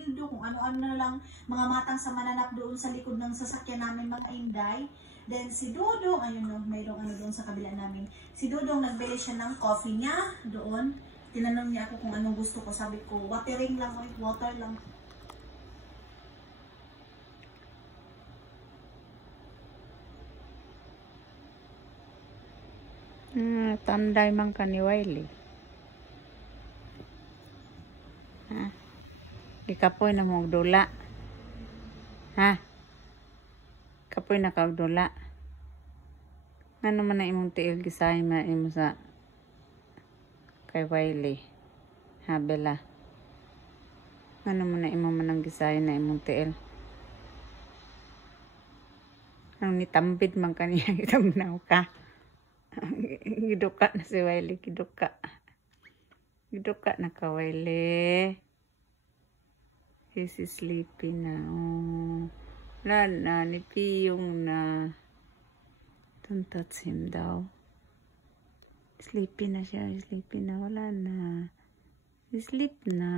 dildo, kung ano-ano na lang, mga matang sa mananap doon sa likod ng sasakyan namin, mga Inday. Then si Dodong, ayun no, mayroong ano doon sa kabila namin. Si Dodong nagbili siya ng coffee niya doon. Tinanong niya ako kung anong gusto ko. Sabi ko, watering lang, water lang. Tanday man ka ni Wiley. Ha? Di kapoy na mong dula. Ha? Kapoy na kag dula. Nga naman na imong tiil gisay ma imo sa kay Wiley. Ha, Bella? Nga naman na imong manang gisay na imong tiil. Anong nitambid man kaniya itamnaw ka. Giduka na si Wiley, giduka. Giduka na ka, Wiley. He's sleepy na. Oh. Wala na, ni Piyong na. Don't touch him daw. Sleepy na siya, sleepy na. Wala na. Sleep na.